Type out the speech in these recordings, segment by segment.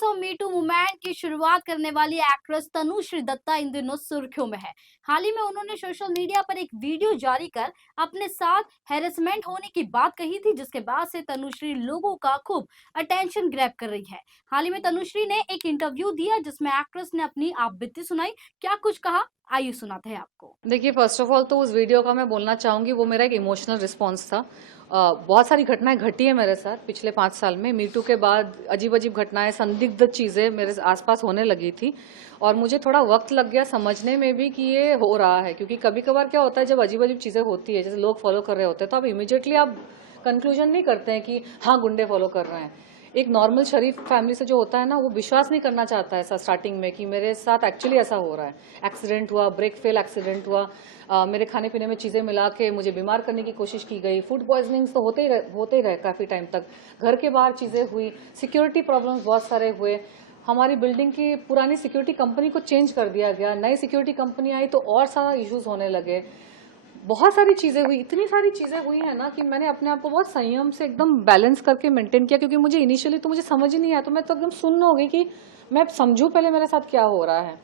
Big of me too movement की शुरुआत करने वाली एक्ट्रेस तनुश्री दत्ता इन दिनों सुर्खियों में है। हाल ही में उन्होंने सोशल मीडिया पर एक वीडियो जारी कर अपने साथ हैरेसमेंट होने की बात कही थी, जिसके बाद से तनुश्री लोगों का खूब अटेंशन ग्रैब कर रही है। हाल ही में तनुश्री ने एक इंटरव्यू दिया जिसमें एक्ट्रेस ने अपनी आप बीती सुनाई। क्या कुछ कहा, आइए सुनाते हैं आपको। देखिए, फर्स्ट ऑफ ऑल तो उस वीडियो का मैं बोलना चाहूंगी, वो मेरा एक इमोशनल रिस्पॉन्स था। बहुत सारी घटनाएं घटी है मेरे साथ पिछले 5 साल में। मीटू के बाद अजीब अजीब घटनाएं, संदिग्ध चीजें मेरे आसपास होने लगी थी और मुझे थोड़ा वक्त लग गया समझने में भी कि ये हो रहा है। क्योंकि कभी कभार क्या होता है, जब अजीब अजीब चीजें होती है, जैसे लोग फॉलो कर रहे होते हैं, तो आप इमीडिएटली आप कंक्लूजन नहीं करते हैं कि हाँ गुंडे फॉलो कर रहे हैं। एक नॉर्मल शरीफ फैमिली से जो होता है ना, वो विश्वास नहीं करना चाहता है ऐसा स्टार्टिंग में कि मेरे साथ एक्चुअली ऐसा हो रहा है। एक्सीडेंट हुआ, ब्रेक फेल एक्सीडेंट हुआ, मेरे खाने पीने में चीजें मिला के मुझे बीमार करने की कोशिश की गई। फूड पॉइजनिंग तो होते ही रहे काफी टाइम तक। घर के बाहर चीजें हुई, सिक्योरिटी प्रॉब्लम्स बहुत सारे हुए। हमारी बिल्डिंग की पुरानी सिक्योरिटी कंपनी को चेंज कर दिया गया, नई सिक्योरिटी कंपनी आई तो और सारा इश्यूज होने लगे। बहुत सारी चीजें हुई, इतनी सारी चीजें हुई है ना कि मैंने अपने आप को बहुत संयम से एकदम बैलेंस करके मेंटेन किया। क्योंकि मुझे इनिशियली तो मुझे समझ ही नहीं आया, तो मैं तो एकदम सुन्न हो गई कि मैं समझूं पहले मेरे साथ क्या हो रहा है,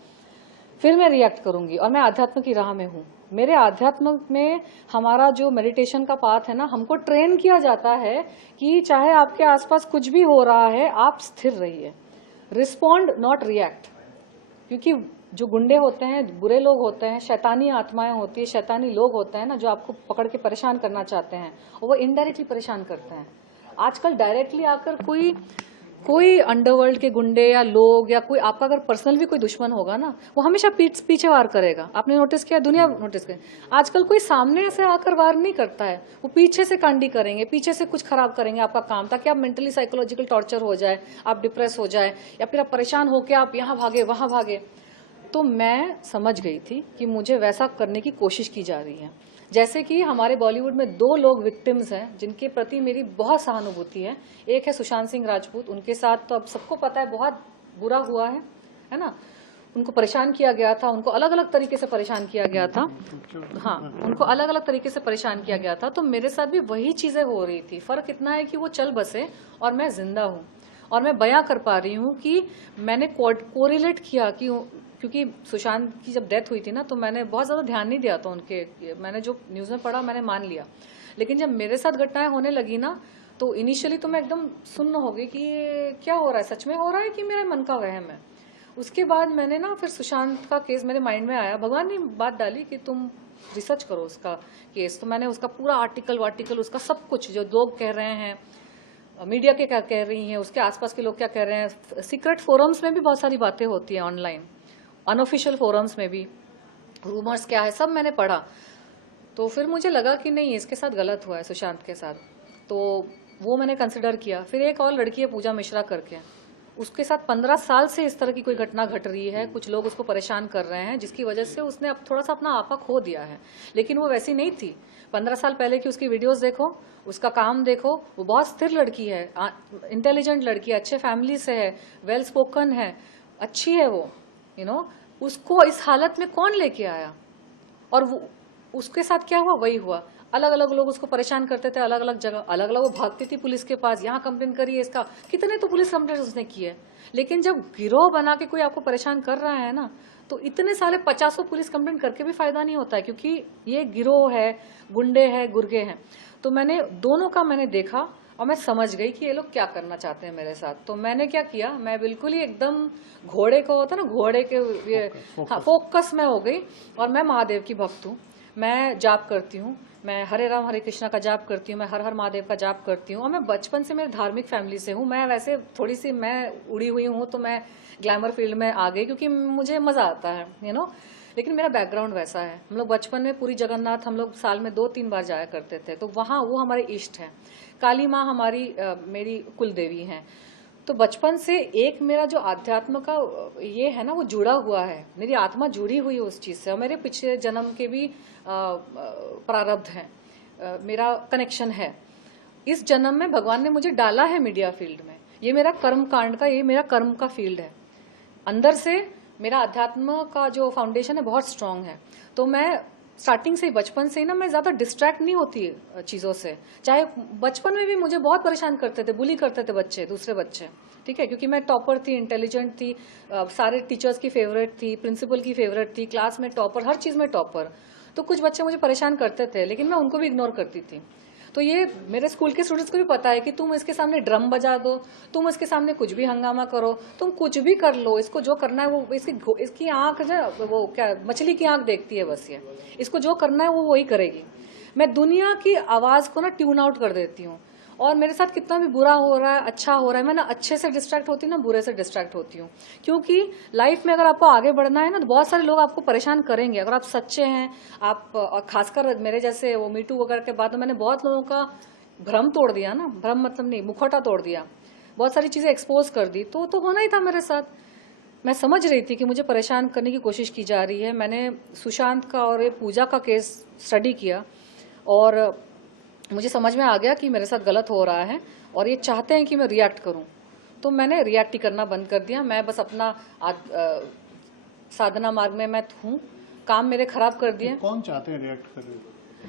फिर मैं रिएक्ट करूंगी। और मैं आध्यात्म की राह में हूँ। मेरे आध्यात्म में हमारा जो मेडिटेशन का पाथ है ना, हमको ट्रेन किया जाता है कि चाहे आपके आसपास कुछ भी हो रहा है, आप स्थिर रहिए, रिस्पॉन्ड नॉट रिएक्ट। क्योंकि जो गुंडे होते हैं, बुरे लोग होते हैं, शैतानी आत्माएं होती है, शैतानी लोग होते हैं ना, जो आपको पकड़ के परेशान करना चाहते हैं, और वो इनडायरेक्टली परेशान करते हैं। आजकल डायरेक्टली आकर कोई कोई अंडरवर्ल्ड के गुंडे या लोग या कोई आपका अगर पर्सनल भी कोई दुश्मन होगा ना, वो हमेशा पीछे वार करेगा। आपने नोटिस किया, दुनिया नोटिस करे, आजकल कोई सामने से आकर वार नहीं करता है, वो पीछे से कांडी करेंगे, पीछे से कुछ खराब करेंगे आपका काम, ताकि आप मेंटली साइकोलॉजिकल टॉर्चर हो जाए, आप डिप्रेस हो जाए, या फिर आप परेशान होकर आप यहाँ भागे वहां भागे। तो मैं समझ गई थी कि मुझे वैसा करने की कोशिश की जा रही है। जैसे कि हमारे बॉलीवुड में 2 लोग विक्टिम्स हैं जिनके प्रति मेरी बहुत सहानुभूति है। एक है सुशांत सिंह राजपूत, उनके साथ तो अब सबको पता है बहुत बुरा हुआ है ना। उनको परेशान किया गया था, उनको अलग अलग तरीके से परेशान किया गया था। हाँ, उनको अलग अलग तरीके से परेशान किया गया था। तो मेरे साथ भी वही चीजें हो रही थी। फर्क इतना है कि वो चल बसे और मैं जिंदा हूँ, और मैं बयां कर पा रही हूँ कि मैंने कोरिलेट किया कि, क्योंकि सुशांत की जब डेथ हुई थी ना, तो मैंने बहुत ज्यादा ध्यान नहीं दिया था उनके, मैंने जो न्यूज में पढ़ा मैंने मान लिया। लेकिन जब मेरे साथ घटनाएं होने लगी ना, तो इनिशियली तो मैं एकदम सुन्न हो गई कि ये क्या हो रहा है, सच में हो रहा है कि मेरे मन का वहम है। उसके बाद मैंने ना फिर सुशांत का केस मेरे माइंड में आया, भगवान ने बात डाली कि तुम रिसर्च करो उसका केस। तो मैंने उसका पूरा आर्टिकल उसका सब कुछ, जो लोग कह रहे हैं, मीडिया के क्या कह रही हैं, उसके आसपास के लोग क्या कह रहे हैं, सीक्रेट फोरम्स में भी बहुत सारी बातें होती हैं, ऑनलाइन अनऑफिशियल फोरम्स में भी रूमर्स क्या है, सब मैंने पढ़ा। तो फिर मुझे लगा कि नहीं, इसके साथ गलत हुआ है सुशांत के साथ। तो वो मैंने कंसिडर किया। फिर एक और लड़की है पूजा मिश्रा करके, उसके साथ 15 साल से इस तरह की कोई घटना घट रही है, कुछ लोग उसको परेशान कर रहे हैं, जिसकी वजह से उसने अब थोड़ा सा अपना आपा खो दिया है। लेकिन वो वैसी नहीं थी। 15 साल पहले की उसकी वीडियोस देखो, उसका काम देखो, वो बहुत स्थिर लड़की है, इंटेलिजेंट लड़की है, अच्छे फैमिली से है, वेल स्पोकन है, अच्छी है वो, उसको इस हालत में कौन लेके आया? और वो उसके साथ क्या हुआ, वही हुआ। अलग अलग लोग उसको परेशान करते थे, अलग अलग जगह, अलग अलग वो भागती थी पुलिस के पास, यहाँ कंप्लेन करिए इसका, कितने तो पुलिस कंप्लेन उसने की है। लेकिन जब गिरोह बना के कोई आपको परेशान कर रहा है ना, तो इतने सारे 50 पुलिस कंप्लेन करके भी फायदा नहीं होता है, क्योंकि ये गिरोह है, गुंडे हैं, गुर्गे हैं। तो मैंने दोनों का मैंने देखा और मैं समझ गई कि ये लोग क्या करना चाहते हैं मेरे साथ। तो मैंने क्या किया, मैं बिल्कुल ही एकदम घोड़े को होता ना, घोड़े के ये फोकस में हो गई। और मैं महादेव की भक्त हूँ, मैं जाप करती हूँ, मैं हरे राम हरे कृष्णा का जाप करती हूँ, मैं हर हर महादेव का जाप करती हूँ। और मैं बचपन से मेरे धार्मिक फैमिली से हूँ। मैं वैसे थोड़ी सी मैं उड़ी हुई हूँ, तो मैं ग्लैमर फील्ड में आ गई क्योंकि मुझे मजा आता है, लेकिन मेरा बैकग्राउंड वैसा है। हम लोग बचपन में पूरी जगन्नाथ हम लोग साल में 2-3 बार जाया करते थे, तो वहाँ वो हमारे इष्ट हैं। काली माँ हमारी मेरी कुल देवी हैं। तो बचपन से एक मेरा जो आध्यात्म का ये है ना, वो जुड़ा हुआ है, मेरी आत्मा जुड़ी हुई है उस चीज से। और मेरे पिछले जन्म के भी प्रारब्ध हैं, मेरा कनेक्शन है। इस जन्म में भगवान ने मुझे डाला है मीडिया फील्ड में, ये मेरा कर्म कांड का, ये मेरा कर्म का फील्ड है। अंदर से मेरा अध्यात्म का जो फाउंडेशन है बहुत स्ट्रांग है। तो मैं स्टार्टिंग से ही, बचपन से ही ना मैं ज्यादा डिस्ट्रैक्ट नहीं होती चीजों से। चाहे बचपन में भी मुझे बहुत परेशान करते थे, बुली करते थे बच्चे, दूसरे बच्चे, ठीक है, क्योंकि मैं टॉपर थी, इंटेलिजेंट थी, सारे टीचर्स की फेवरेट थी, प्रिंसिपल की फेवरेट थी, क्लास में टॉपर, हर चीज में टॉपर। तो कुछ बच्चे मुझे परेशान करते थे, लेकिन मैं उनको भी इग्नोर करती थी। तो ये मेरे स्कूल के स्टूडेंट्स को भी पता है कि तुम इसके सामने ड्रम बजा दो, तुम इसके सामने कुछ भी हंगामा करो, तुम कुछ भी कर लो, इसको जो करना है वो, इसकी आंख जो वो क्या मछली की आंख देखती है बस, ये इसको जो करना है वो वही करेगी। मैं दुनिया की आवाज को ना ट्यून आउट कर देती हूँ। और मेरे साथ कितना भी बुरा हो रहा है, अच्छा हो रहा है, मैं ना अच्छे से डिस्ट्रैक्ट होती हूँ ना बुरे से डिस्ट्रैक्ट होती हूँ। क्योंकि लाइफ में अगर आपको आगे बढ़ना है ना, तो बहुत सारे लोग आपको परेशान करेंगे अगर आप सच्चे हैं। आप, और खासकर मेरे जैसे वो मीटू वगैरह के बाद तो मैंने बहुत लोगों का भ्रम तोड़ दिया ना, भ्रम मतलब नहीं, मुखौटा तोड़ दिया, बहुत सारी चीजें एक्सपोज कर दी। तो होना ही था मेरे साथ। मैं समझ रही थी कि मुझे परेशान करने की कोशिश की जा रही है। मैंने सुशांत का और ये पूजा का केस स्टडी किया और मुझे समझ में आ गया कि मेरे साथ गलत हो रहा है और ये चाहते हैं कि मैं रिएक्ट करूं। तो मैंने रिएक्ट ही करना बंद कर दिया। मैं बस अपना साधना मार्ग में मैं हूँ, काम मेरे खराब कर दिए। कौन चाहते हैं रिएक्ट करें?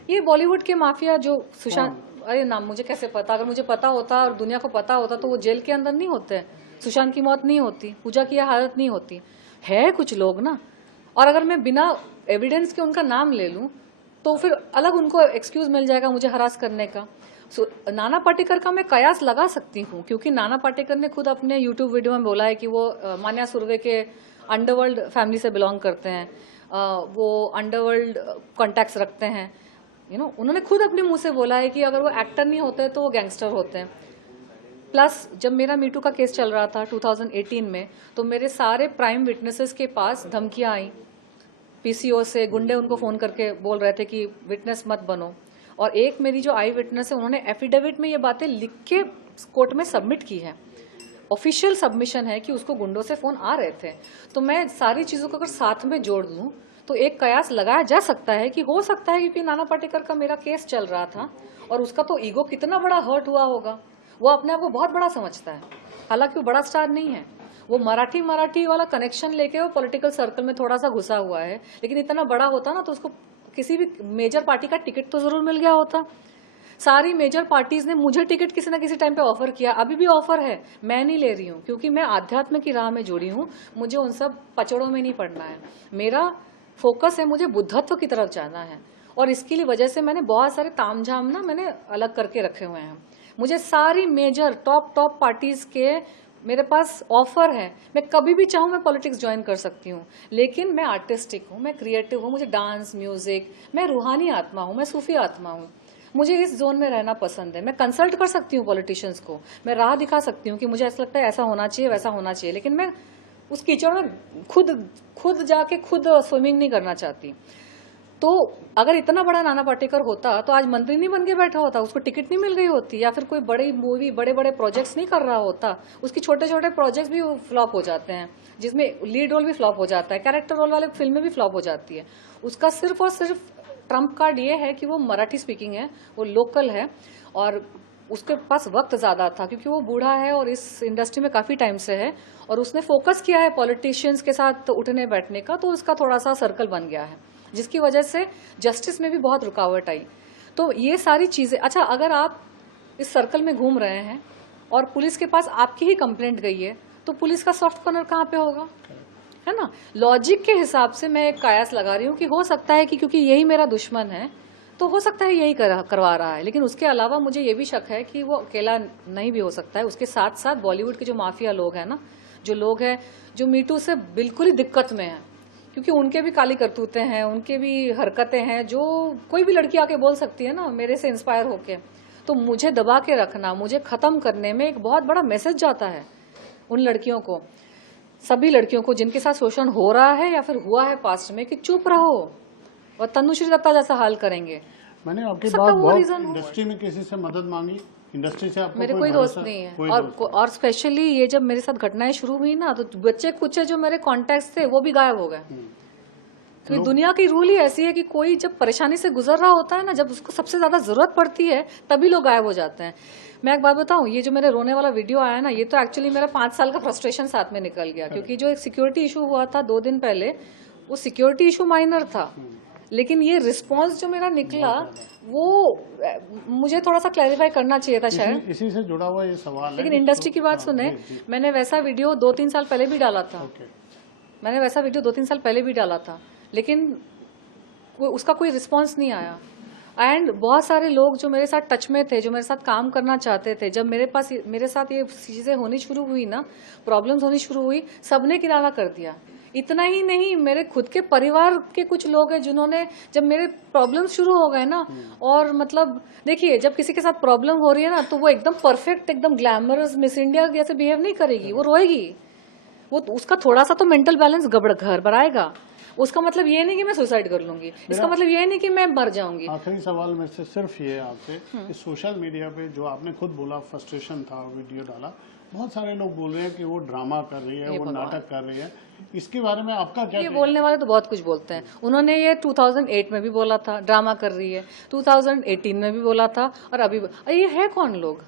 ये बॉलीवुड के माफिया जो सुशांत, अरे नाम मुझे कैसे पता, अगर मुझे पता होता और दुनिया को पता होता तो वो जेल के अंदर नहीं होते, सुशांत की मौत नहीं होती, पूजा की हालत नहीं होती। है कुछ लोग ना, और अगर मैं बिना एविडेंस के उनका नाम ले लूं तो फिर अलग उनको एक्सक्यूज मिल जाएगा मुझे हरास करने का। नाना पाटेकर का मैं कयास लगा सकती हूँ, क्योंकि नाना पाटेकर ने खुद अपने यूट्यूब वीडियो में बोला है कि वो मान्या सुर्वे के अंडरवर्ल्ड फैमिली से बिलोंग करते हैं, वो अंडरवर्ल्ड कॉन्टैक्ट्स रखते हैं। उन्होंने खुद अपने मुंह से बोला है कि अगर वो एक्टर नहीं होते तो वो गैंगस्टर होते हैं। प्लस जब मेरा मीटू का केस चल रहा था 2018 में, तो मेरे सारे प्राइम विटनेसेस के पास धमकियां आई, पीसीओ से गुंडे उनको फोन करके बोल रहे थे कि विटनेस मत बनो। और एक मेरी जो आई विटनेस है, उन्होंने एफिडेविट में ये बातें लिख के कोर्ट में सबमिट की है, ऑफिशियल सबमिशन है कि उसको गुंडों से फोन आ रहे थे। तो मैं सारी चीजों को अगर साथ में जोड़ लूं तो एक कयास लगाया जा सकता है कि हो सकता है, क्योंकि नाना पाटेकर का मेरा केस चल रहा था और उसका तो ईगो कितना बड़ा हर्ट हुआ होगा, वो अपने आप को बहुत बड़ा समझता है, हालांकि वो बड़ा स्टार नहीं है। वो मराठी वाला कनेक्शन लेके वो पॉलिटिकल सर्कल में थोड़ा सा घुसा हुआ है, लेकिन इतना बड़ा होता ना तो उसको किसी भी मेजर पार्टी का टिकट तो जरूर मिल गया होता। सारी मेजर पार्टीज ने मुझे टिकट किसी ना किसी टाइम पे ऑफर किया, अभी भी ऑफर है, मैं नहीं ले रही हूँ, क्योंकि मैं आध्यात्म की राह में जुड़ी हूँ, मुझे उन सब पचड़ों में नहीं पड़ना है। मेरा फोकस है, मुझे बुद्धत्व की तरफ जाना है, और इसके लिए वजह से मैंने बहुत सारे तामझाम ना मैंने अलग करके रखे हुए हैं। मुझे सारी मेजर टॉप पार्टीज के मेरे पास ऑफर है, मैं कभी भी चाहूँ मैं पॉलिटिक्स ज्वाइन कर सकती हूँ, लेकिन मैं आर्टिस्टिक हूँ, मैं क्रिएटिव हूँ, मुझे डांस, म्यूजिक, मैं रूहानी आत्मा हूँ, मैं सूफी आत्मा हूँ, मुझे इस जोन में रहना पसंद है। मैं कंसल्ट कर सकती हूँ पॉलिटिशियंस को, मैं राह दिखा सकती हूँ कि मुझे ऐसा लगता है ऐसा होना चाहिए, वैसा होना चाहिए, लेकिन मैं उस कीचड़ में खुद जाके खुद स्विमिंग नहीं करना चाहती। तो अगर इतना बड़ा नाना पाटेकर होता तो आज मंत्री नहीं बन के बैठा होता, उसको टिकट नहीं मिल गई होती, या फिर कोई बड़ी मूवी, बड़े बड़े प्रोजेक्ट्स नहीं कर रहा होता। उसकी छोटे छोटे प्रोजेक्ट्स भी फ्लॉप हो जाते हैं, जिसमें लीड रोल भी फ्लॉप हो जाता है, कैरेक्टर रोल वाले फिल्में भी फ्लॉप हो जाती है। उसका सिर्फ और सिर्फ ट्रम्प कार्ड ये है कि वो मराठी स्पीकिंग है, वो लोकल है, और उसके पास वक्त ज्यादा था क्योंकि वो बूढ़ा है और इस इंडस्ट्री में काफी टाइम से है, और उसने फोकस किया है पॉलिटिशियंस के साथ उठने बैठने का, तो उसका थोड़ा सा सर्कल बन गया है, जिसकी वजह से जस्टिस में भी बहुत रुकावट आई। तो ये सारी चीजें, अच्छा अगर आप इस सर्कल में घूम रहे हैं और पुलिस के पास आपकी ही कंप्लेंट गई है, तो पुलिस का सॉफ्ट कॉर्नर कहाँ पे होगा, है ना। लॉजिक के हिसाब से मैं एक कयास लगा रही हूँ कि हो सकता है कि क्योंकि यही मेरा दुश्मन है तो हो सकता है यही करवा रहा है, लेकिन उसके अलावा मुझे ये भी शक है कि वो अकेला नहीं भी हो सकता है। उसके साथ साथ बॉलीवुड के जो माफिया लोग हैं ना, जो लोग हैं जो मीटू से बिल्कुल ही दिक्कत में हैं, क्योंकि उनके भी काली करतूतें हैं, उनके भी हरकतें हैं, जो कोई भी लड़की आके बोल सकती है ना मेरे से इंस्पायर होके। तो मुझे दबा के रखना, मुझे खत्म करने में एक बहुत बड़ा मैसेज जाता है उन लड़कियों को, सभी लड़कियों को जिनके साथ शोषण हो रहा है या फिर हुआ है पास्ट में, कि चुप रहो और तनुश्री दत्ता जैसा हाल करेंगे। मैंने आपकी बात बहुत इंडस्ट्री में किसी से मदद मांगी, इंडस्ट्री से आपको मेरे कोई दोस्त नहीं है, और स्पेशली ये जब मेरे साथ घटनाएं शुरू हुई ना, तो बच्चे कुछ जो मेरे कॉन्टेक्ट्स थे वो भी गायब हो गए। क्योंकि दुनिया की रूल ही ऐसी है कि कोई जब परेशानी से गुजर रहा होता है ना, जब उसको सबसे ज्यादा जरूरत पड़ती है, तभी लोग गायब हो जाते हैं। मैं एक बात बताऊं, ये जो मेरे रोने वाला वीडियो आया ना, ये तो एक्चुअली मेरा 5 साल का फ्रस्ट्रेशन साथ में निकल गया, क्योंकि जो एक सिक्योरिटी इशू हुआ था 2 दिन पहले, वो सिक्योरिटी इशू माइनर था, लेकिन ये रिस्पॉन्स जो मेरा निकला वो मुझे थोड़ा सा क्लैरिफाई करना चाहिए था शायद। इसी से जुड़ा हुआ ये सवाल है। लेकिन इंडस्ट्री की बात सुने, मैंने वैसा वीडियो 2-3 साल पहले भी डाला था। मैंने वैसा वीडियो 2-3 साल पहले भी डाला था, लेकिन उसका कोई रिस्पॉन्स नहीं आया। एंड बहुत सारे लोग जो मेरे साथ टच में थे, जो मेरे साथ काम करना चाहते थे, जब मेरे साथ ये चीजें होनी शुरू हुई ना, प्रॉब्लम्स होनी शुरू हुई, सबने किनारा कर दिया। इतना ही नहीं, मेरे खुद के परिवार के कुछ लोग हैं जिन्होंने, जब मेरे प्रॉब्लम्स शुरू हो गए ना, और मतलब देखिए जब किसी के साथ प्रॉब्लम हो रही है ना, तो वो एकदम परफेक्ट, एकदम ग्लैमरस मिस इंडिया जैसे बिहेव नहीं करेगी, वो रोएगी। वो उसका थोड़ा सा तो मेंटल बैलेंस गड़बड़ाएगा। उसका मतलब ये नहीं कि मैं सुसाइड कर लूंगी, इसका मतलब ये नहीं कि मैं मर जाऊंगी। आखिरी सवाल में से सिर्फ ये आपसे कि सोशल मीडिया पे जो आपने खुद बोला फ्रस्ट्रेशन था, वीडियो डाला, बहुत सारे लोग बोल रहे हैं कि वो ड्रामा कर रही है, वो नाटक कर रही है, इसके बारे में आपका क्या? ये बोलने वाले तो बहुत कुछ बोलते हैं। उन्होंने ये 2008 में भी बोला था ड्रामा कर रही है, 2018 में भी बोला था, और अभी ये है कौन लोग?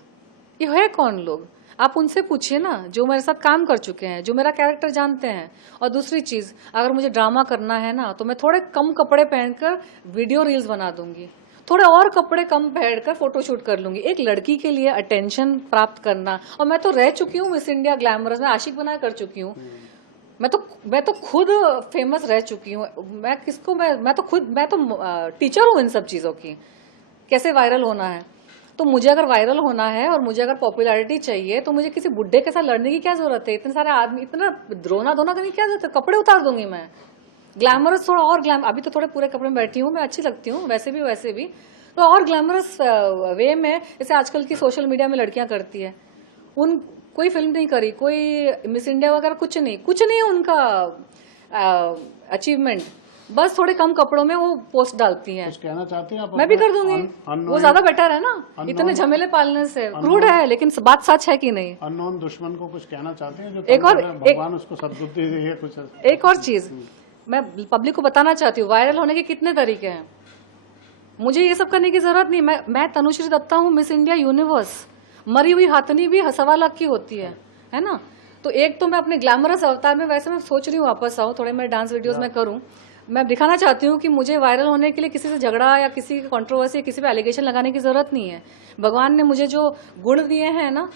ये है कौन लोग? आप उनसे पूछिए ना, जो मेरे साथ काम कर चुके हैं, जो मेरा कैरेक्टर जानते हैं। और दूसरी चीज, अगर मुझे ड्रामा करना है ना, तो मैं थोड़े कम कपड़े पहनकर वीडियो रील्स बना दूंगी, थोड़े और कपड़े कम पहनकर फोटोशूट कर लूंगी। एक लड़की के लिए अटेंशन प्राप्त करना, और मैं तो रह चुकी हूँ मिस इंडिया ग्लैमरस में, आशिक बना कर चुकी हूँ। मैं तो खुद फेमस रह चुकी हूँ। मैं तो टीचर हूँ इन सब चीजों की, कैसे वायरल होना है। तो मुझे अगर वायरल होना है और मुझे अगर पॉपुलैरिटी चाहिए, तो मुझे किसी बुड्ढे के साथ लड़ने की क्या जरूरत है? इतने सारे आदमी, इतना रोना धोना करने की क्या जरूरत है? कपड़े उतार दूंगी मैं, ग्लैमरस थोड़ा और अभी तो थोड़े पूरे कपड़े में बैठी हूँ, मैं अच्छी लगती हूँ वैसे भी तो और ग्लैमरस वे में, जैसे आजकल की सोशल मीडिया में लड़कियां करती है। कोई फिल्म नहीं करी, कोई मिस इंडिया वगैरह कुछ नहीं उनका अचीवमेंट, बस थोड़े कम कपड़ों में वो पोस्ट डालती हैं। कुछ कहना चाहती हैं आप? मैं भी कर दूंगी, वो ज्यादा बेटर है ना, इतने झमेले पालने से। क्रूड है, लेकिन बात सच है कि नहीं? अननोन दुश्मन को कुछ कहना चाहते हैं? जो भगवान उसको सद्बुद्धि दी है कुछ? एक और चीज मैं पब्लिक को बताना चाहती हूँ, वायरल होने के कितने तरीके हैं। मुझे ये सब करने की जरूरत नहीं। मैं तनुश्री दत्ता हूँ, मिस इंडिया यूनिवर्स। मरी हुई हाथनी भी 1.25 लाख की होती है ना? तो एक तो मैं अपने ग्लैमरस अवतार में, वैसे मैं सोच रही हूँ वापस आऊँ, थोड़े मैं डांस वीडियोस में करूँ। मैं दिखाना चाहती हूँ कि मुझे वायरल होने के लिए किसी से झगड़ा या किसी की कंट्रोवर्सी, किसी पे एलिगेशन लगाने की जरूरत नहीं है। भगवान ने मुझे जो गुण दिए हैं ना,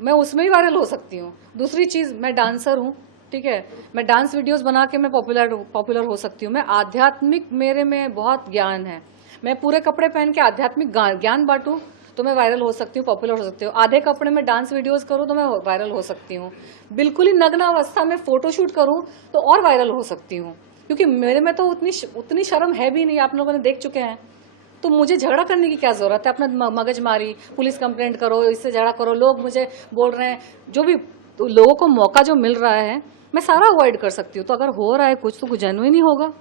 मैं उसमें ही वायरल हो सकती हूँ। दूसरी चीज, मैं डांसर हूँ, ठीक है, मैं डांस वीडियोस बना के मैं पॉपुलर हो सकती हूँ। मैं आध्यात्मिक, मेरे में बहुत ज्ञान है। मैं पूरे कपड़े पहन के आध्यात्मिक ज्ञान बांटूं तो मैं वायरल हो सकती हूँ, पॉपुलर हो सकती हूँ। आधे कपड़े में डांस वीडियोस करूँ तो मैं वायरल हो सकती हूँ। बिल्कुल ही नग्न अवस्था में फोटोशूट करूँ तो और वायरल हो सकती हूँ, क्योंकि मेरे में तो उतनी शर्म है भी नहीं, आप लोगों ने देख चुके हैं। तो मुझे झगड़ा करने की क्या जरूरत है? अपना मगजमारी, पुलिस कंप्लेंट करो, इससे झगड़ा करो, लोग मुझे बोल रहे हैं, जो भी तो लोगों को मौका जो मिल रहा है, मैं सारा अवॉइड कर सकती हूँ। तो अगर हो रहा है कुछ, तो कुछ जेन्युइन ही होगा।